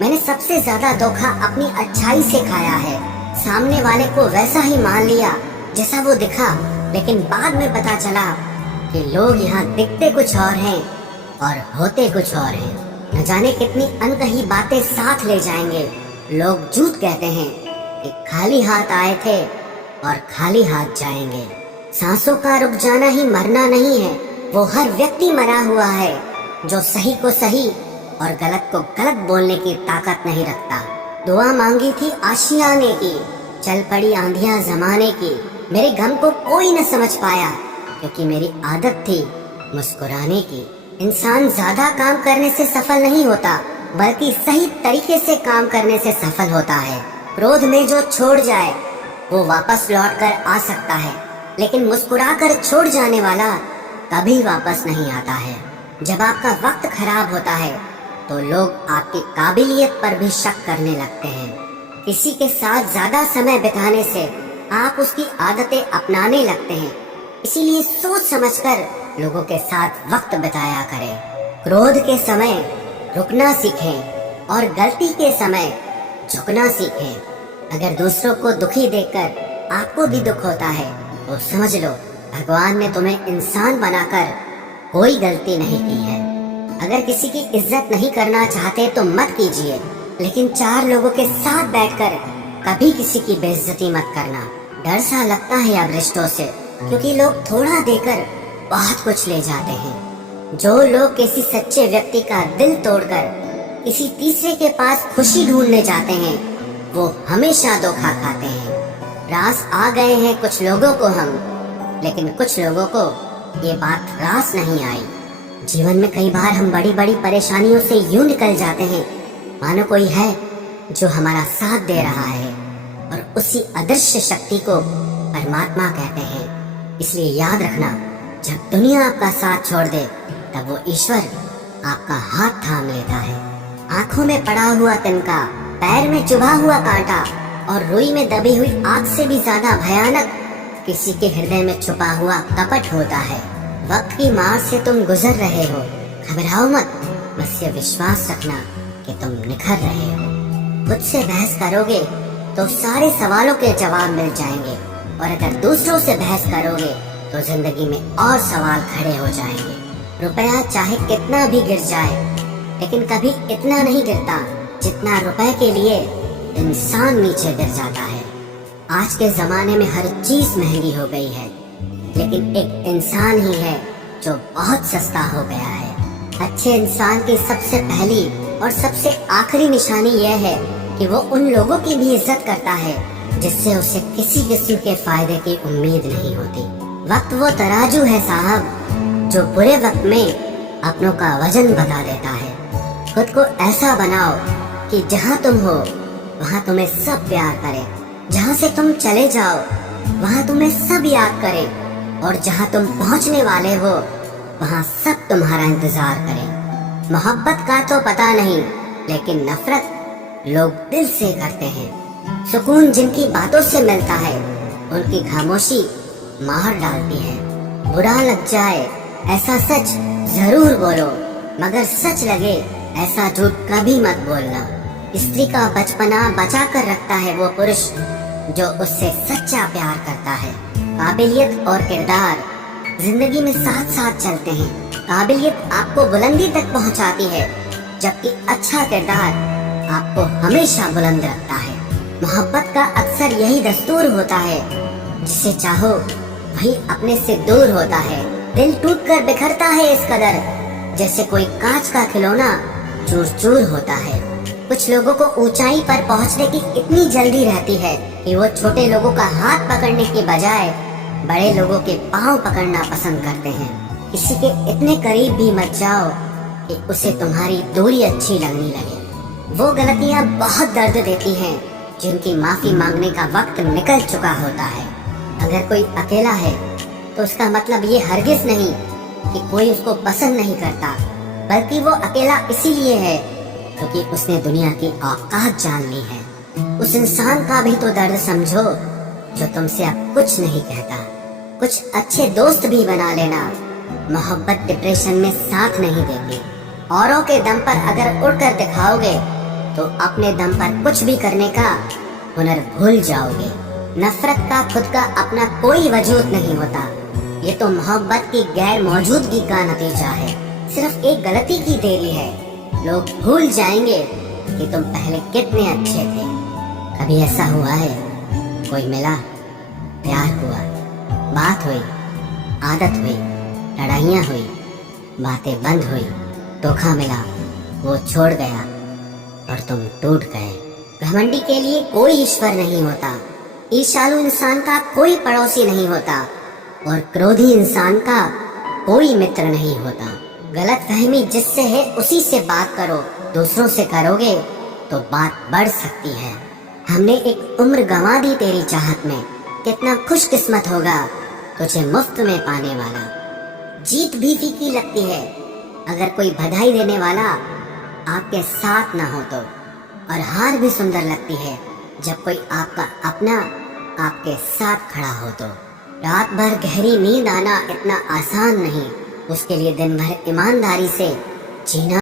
मैंने सबसे ज्यादा धोखा अपनी अच्छाई से खाया है। सामने वाले को वैसा ही मान लिया जैसा वो दिखा, लेकिन बाद में पता चला कि लोग यहाँ दिखते कुछ और हैं और होते कुछ और हैं। न जाने कितनी अनकही बातें साथ ले जाएंगे। लोग झूठ कहते हैं कि खाली हाथ आए थे और खाली हाथ जाएंगे। सांसों का रुक जाना ही मरना नहीं है, वो हर व्यक्ति मरा हुआ है जो सही को सही और गलत को गलत बोलने की ताकत नहीं रखता। दुआ मांगी थी आशियाने की, चल पड़ी आंधियां जमाने की। मेरे गम को कोई न समझ पाया क्योंकि मेरी आदत थी मुस्कुराने की। इंसान ज्यादा काम करने से सफल नहीं होता, बल्कि सही तरीके से काम करने से सफल होता है। क्रोध में जो छोड़ जाए वो वापस लौट कर आ सकता है, लेकिन मुस्कुरा कर छोड़ जाने वाला कभी वापस नहीं आता है। जब आपका वक्त खराब होता है तो लोग आपकी काबिलियत पर भी शक करने लगते हैं। किसी के साथ ज्यादा समय बिताने से आप उसकी आदतें अपनाने लगते हैं, इसीलिए सोच समझकर लोगों के साथ वक्त बिताया करें। क्रोध के समय रुकना सीखें और गलती के समय झुकना सीखें। अगर दूसरों को दुखी देखकर आपको भी दुख होता है तो समझ लो भगवान ने तुम्हें इंसान बनाकर कोई गलती नहीं की है। अगर किसी की इज्जत नहीं करना चाहते तो मत कीजिए, लेकिन चार लोगों के साथ बैठकर कभी किसी की बेइज्जती मत करना। डर सा लगता है अब रिश्तों से, क्योंकि लोग थोड़ा देकर बहुत कुछ ले जाते हैं। जो लोग किसी सच्चे व्यक्ति का दिल तोड़कर किसी तीसरे के पास खुशी ढूंढने जाते हैं वो हमेशा धोखा खाते हैं। रास आ गए हैं कुछ लोगों को हम, लेकिन कुछ लोगों को ये बात रास नहीं आई। जीवन में कई बार हम बड़ी बड़ी परेशानियों से यूं निकल जाते हैं मानो कोई है जो हमारा साथ दे रहा है, और उसी अदृश्य शक्ति को परमात्मा कहते हैं। इसलिए याद रखना, जब दुनिया आपका साथ छोड़ दे तब वो ईश्वर आपका हाथ थाम लेता है। आंखों में पड़ा हुआ तिनका, पैर में चुभा हुआ कांटा और रुई में दबी हुई आग से भी ज्यादा भयानक किसी के हृदय में छुपा हुआ कपट होता है। वक्त की मार से तुम गुजर रहे हो, घबराओ मत, बस ये विश्वास रखना कि तुम निखर रहे हो। खुद से बहस करोगे तो सारे सवालों के जवाब मिल जाएंगे, और अगर दूसरों से बहस करोगे तो जिंदगी में और सवाल खड़े हो जाएंगे। रुपया चाहे कितना भी गिर जाए, लेकिन कभी इतना नहीं गिरता जितना रुपए के लिए इंसान नीचे गिर जाता है। आज के जमाने में हर चीज महंगी हो गई है, लेकिन एक इंसान ही है जो बहुत सस्ता हो गया है। अच्छे इंसान की सबसे पहली और सबसे आखिरी निशानी यह है कि वो उन लोगों की भी इज्जत करता है जिससे उसे किसी किस्म के फायदे की उम्मीद नहीं होती। वक्त वो तराजू है साहब जो बुरे वक्त में अपनों का वजन बता देता है। खुद को ऐसा बनाओ कि जहाँ तुम हो वहाँ तुम्हें सब प्यार करे, जहाँ से तुम चले जाओ वहाँ तुम्हें सब याद करे, और जहाँ तुम पहुँचने वाले हो वहाँ सब तुम्हारा इंतजार करें। मोहब्बत का तो पता नहीं, लेकिन नफरत लोग दिल से करते हैं। सुकून जिनकी बातों से मिलता है उनकी खामोशी मार डालती है। बुरा लग जाए ऐसा सच जरूर बोलो, मगर सच लगे ऐसा झूठ कभी मत बोलना। स्त्री का बचपना बचा कर रखता है वो पुरुष जो उससे सच्चा प्यार करता है। काबिलियत और किरदार जिंदगी में साथ साथ चलते हैं। काबिलियत आपको बुलंदी तक पहुंचाती है, जबकि अच्छा किरदार आपको हमेशा बुलंद रखता है। मोहब्बत का अक्सर यही दस्तूर होता है, जिसे चाहो वही अपने से दूर होता है। दिल टूट कर बिखरता है इस कदर जैसे कोई कांच का खिलौना चूर चूर होता है। कुछ लोगों को ऊंचाई पर पहुंचने की इतनी जल्दी रहती है कि वो छोटे लोगों का हाथ पकड़ने की बजाय बड़े लोगों के पांव पकड़ना पसंद करते हैं। किसी के इतने करीब भी मत जाओ कि उसे तुम्हारी दूरी अच्छी लगने लगे। वो गलतियां बहुत दर्द देती हैं जिनकी माफी मांगने का वक्त निकल चुका होता है। अगर कोई अकेला है तो उसका मतलब ये हरगिज नहीं कि कोई उसको पसंद नहीं करता, बल्कि वो अकेला इसीलिए है क्योंकि उसने दुनिया की औकात जान ली है। उस इंसान का भी तो दर्द समझो जो तुमसे अब कुछ नहीं कहता। कुछ अच्छे दोस्त भी बना लेना, मोहब्बत डिप्रेशन में साथ नहीं देगी। औरों के दम पर अगर उड़कर दिखाओगे तो अपने दम पर कुछ भी करने का हुनर भूल जाओगे। नफरत का खुद का अपना कोई वजूद नहीं होता। ये तो मोहब्बत की गैर मौजूदगी का नतीजा है। सिर्फ एक गलती की देरी है। लोग भूल जाएंगे कि तुम पहले कितने अच्छे थे। कभी ऐसा हुआ है, कोई मिला, प्यार हुआ, बात हुई, आदत हुई, लड़ाइयाँ हुई, बातें बंद हुई, धोखा मिला, वो छोड़ गया और तुम टूट गए। घमंडी के लिए कोई ईश्वर नहीं होता। ईर्ष्यालु इंसान का कोई पड़ोसी नहीं होता और क्रोधी इंसान का कोई मित्र नहीं होता। गलत फहमी जिससे है उसी से बात करो। दूसरों से करोगे तो बात बढ़ सकती है। हमने एक उम्र गंवा दी तेरी चाहत में। कितना खुशकिस्मत होगा तुझे मुफ्त में पाने वाला। जीत भी फीकी लगती है अगर कोई बधाई देने वाला आपके साथ ना हो तो, और हार भी सुंदर लगती है जब कोई आपका अपना आपके साथ खड़ा हो तो। रात भर गहरी नींद आना इतना आसान नहीं, उसके लिए दिन भर ईमानदारी से जीना